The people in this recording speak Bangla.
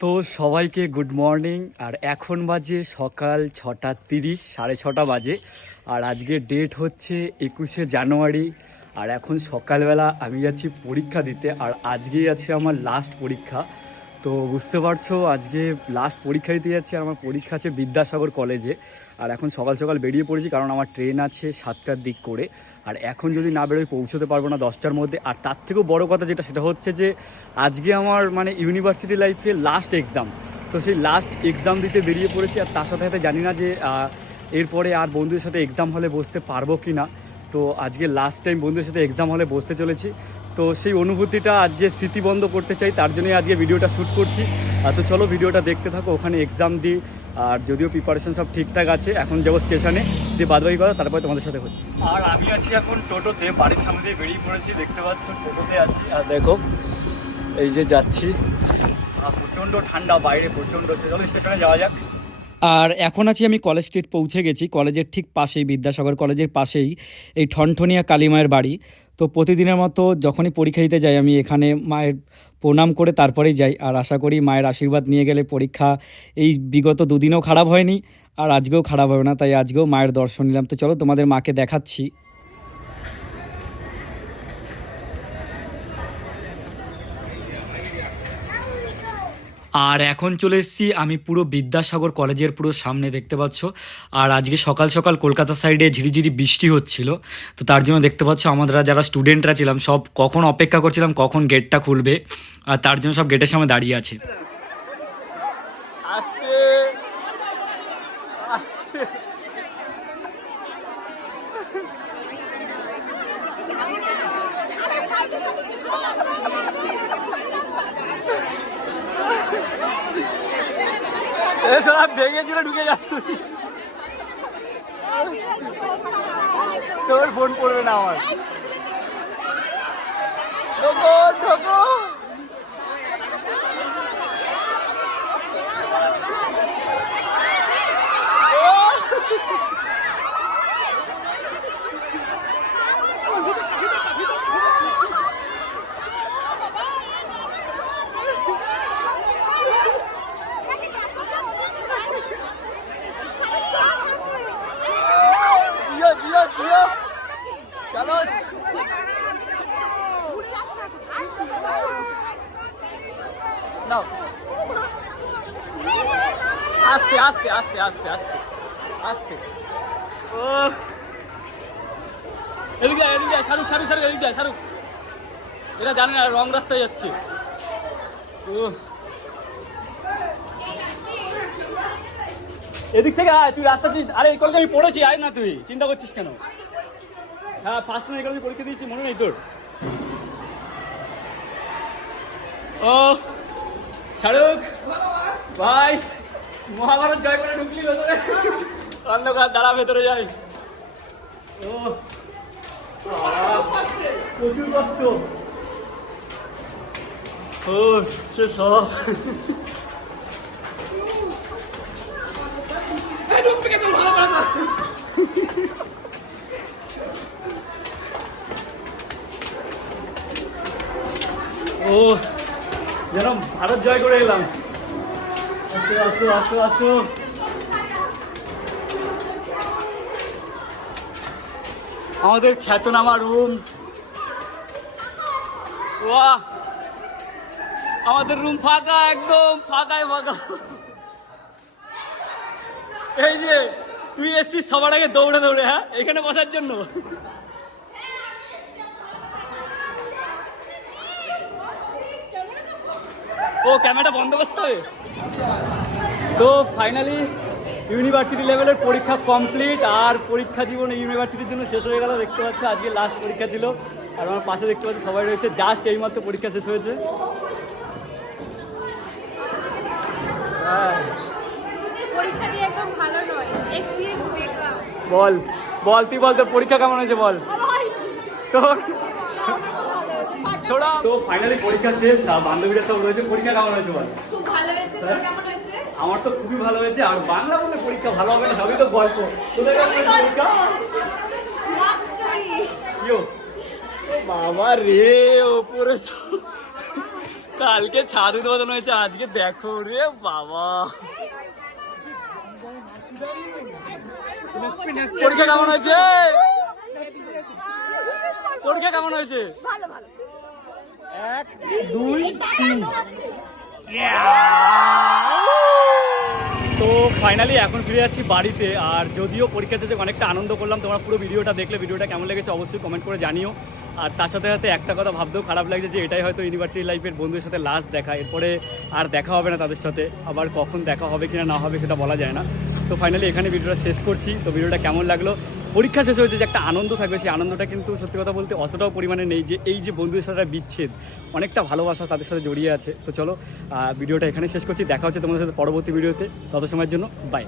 তো সবাইকে গুড মর্নিং। আর এখন বাজে সকাল ছটা তিরিশ, সাড়ে ছটা বাজে। আর আজকে ডেট হচ্ছে একুশে জানুয়ারি। আর এখন সকালবেলা আমি যাচ্ছি পরীক্ষা দিতে। আর আজকেই আছে আমার লাস্ট পরীক্ষা। তো বুঝতে পারছ, আজকে লাস্ট পরীক্ষা দিতে যাচ্ছি আর আমার পরীক্ষা আছে বিদ্যাসাগর কলেজে আর এখন সকাল সকাল বেরিয়ে পড়েছি কারণ আমার ট্রেন আছে সাতটার দিক করে। আর এখন যদি না বেরোই পৌঁছতে পারব না দশটার মধ্যে। আর তার থেকেও বড় কথা যেটা, সেটা হচ্ছে যে আজকে আমার মানে ইউনিভার্সিটি লাইফে লাস্ট এক্সাম তো সেই লাস্ট এক্সাম দিতে বেরিয়ে পড়েছি আর তার সাথে সাথে জানি না যে এরপরে আর বন্ধুদের সাথে এক্সাম হলে বসতে পারব কি না তো আজকে লাস্ট টাইম বন্ধুদের সাথে এক্সাম হলে বসতে চলেছি। তো সেই অনুভূতিটা আজকে স্মৃতিবন্ধ করতে চাই, তার জন্যই আজকে ভিডিওটা শ্যুট করছি। আর তো চলো ভিডিওটা দেখতে থাকো, ওখানে এক্সাম দিই, আর যদিও প্রিপারেশন সব ঠিকঠাক আছে, এখন যাব স্টেশনে দিয়ে বাদবাকি করা, তারপরে তোমাদের সাথে হচ্ছে। আর আমি আছি এখন টোটোতে, বাড়ির সামনে দিয়ে বেরিয়ে পড়েছি, দেখতে পাচ্ছ, টোটোতে আছি। আর দেখো, এই যে যাচ্ছি। প্রচণ্ড ঠান্ডা, বাইরে প্রচণ্ড হচ্ছে। চলো স্টেশনে যাওয়া যাক। আর এখন আছি আমি কলেজ স্ট্রিট পৌঁছে গেছি। কলেজের ঠিক পাশেই, বিদ্যাসাগর কলেজের পাশেই, এই ঠনঠনিয়া কালীমায়ের বাড়ি। তো প্রতিদিনের মতো যখনই পরীক্ষা দিতে যাই, আমি এখানে মায়ের প্রণাম করে তারপরেই যাই। আর আশা করি মায়ের আশীর্বাদ নিয়ে গেলে পরীক্ষা এই বিগত দুদিনও খারাপ হয়নি, আর আজকেও খারাপ হবে না। তাই আজকেও মায়ের দর্শন নিলাম। তো চলো তোমাদের মাকে দেখাচ্ছি। আর এখন চলে এসেছি আমি পুরো বিদ্যাসাগর কলেজের পুরো সামনে দেখতে পাচ্ছ? আর আজকে সকাল সকাল কলকাতা সাইডে ঝিরিঝিরি বৃষ্টি হচ্ছিল। তো তার জন্য দেখতে পাচ্ছ আমরা যারা স্টুডেন্টরা ছিলাম সব কখন অপেক্ষা করছিলাম কখন গেটটা খুলবে আর তার জন্য সব গেটের সামনে দাঁড়িয়ে আছে। ভেঙে চুলে ঢুকে যাচ্ছে তোর ফোন পড়বে না আমার। ঢোকো ঢোকো। আস্তে আস্তে আস্তে আস্তে আস্তে। ও এদিকে এদিকে শাহরুখ শাহরুখ শাহরুখ এদিকে শাহরুখ এটা জানে না, রং রাস্তায় যাচ্ছে। ও এদিক থেকে আয়, তুই রাস্তা দিয়ে আরে কলেজে আমি পড়েছি, আয় না তুই। চিন্তা করছিস কেন? হ্যাঁ ফার্স্ট টাইম কলেজে পরীক্ষা দিয়েছি, মনে নেই তোর। ও শাহরুখ ভাই মহাভারত জয় করে ঢুকলি ভেতরে। অন্ধকার দাঁড়া ভেতরে যাই। ও প্রচুর কষ্ট। ও সব। ও। যেন ভারত জয় করে এলাম। আসো আসো আসো আসো। আমাদের খ্যাতনামা রুম। বাহ আমাদের রুম ফাঁকা একদম ফাঁকায় ফাঁকা। এই যে, তুই এসছিস সবার আগে দৌড়ে দৌড়ে হ্যাঁ? এখানে বসার জন্য। ও ক্যামেরাটা বন্ধ করতে হবে? তো ফাইনালি ইউনিভার্সিটি লেভেলের পরীক্ষা কমপ্লিট আর পরীক্ষা জীবন ইউনিভার্সিটির জন্য শেষ হয়ে গেল। দেখতে পাচ্ছ আজকে লাস্ট পরীক্ষা ছিল। আর আমার পাশে দেখতে পাচ্ছি সবাই রয়েছে। জাস্ট এইমাত্র পরীক্ষা শেষ হয়েছে। হ্যাঁ, বল বল তুই বল তোর পরীক্ষা কেমন হয়েছে বল? তোর ছোড়া। তো ফাইনালি পরীক্ষা শেষ বান্ধবীরা সব রয়েছে পরীক্ষা কেমন হয়েছে বল? খুব ভালো হয়েছে তোর কেমন হয়েছে? আমার তো খুবই ভালো হয়েছে আর বাংলা বলে পরীক্ষা ভালো হবে না সবই তো গল্প। তোদের কেমন হয়েছে পরীক্ষা? Love story yo. বাবা রে ওপরে কালকে ছাদ উদ্বোধন হয়েছে আজকে দেখো রে বাবা। পরীক্ষা কেমন হয়েছে? পরীক্ষা কেমন হয়েছে? এক, দুই, তিন। তো ফাইনালি এখন ফিরে যাচ্ছি বাড়িতে, আর যদিও পরীক্ষা শেষে অনেকটা আনন্দ করলাম, তোমরা পুরো ভিডিওটা দেখলে, ভিডিওটা কেমন লেগেছে অবশ্যই কমেন্ট করে জানিও। আর তার সাথে সাথে একটা কথা ভাবতেও খারাপ লাগছে যে এটাই হয়তো ইউনিভার্সিটি লাইফের বন্ধুদের সাথে লাস্ট দেখা, এরপরে আর দেখা হবে না তাদের সাথে, আবার কখন দেখা হবে কিনা না হবে সেটা বলা যায় না। তো ফাইনালি এখানে ভিডিওটা শেষ করছি, তো ভিডিওটা কেমন লাগল? পরীক্ষা শেষ হয়েছে যে একটা আনন্দ থাকবে, সেই আনন্দটা কিন্তু সত্যি কথা বলতে অতটাও পরিমাণে নেই যে এই যে বন্ধুদের সাথে বিচ্ছেদ, অনেকটা ভালোবাসা তাদের সাথে জড়িয়ে আছে। তো চলো ভিডিওটা এখানে শেষ করছি। দেখা হচ্ছে তোমাদের সাথে পরবর্তী ভিডিওতে। তত সময়ের জন্য বাই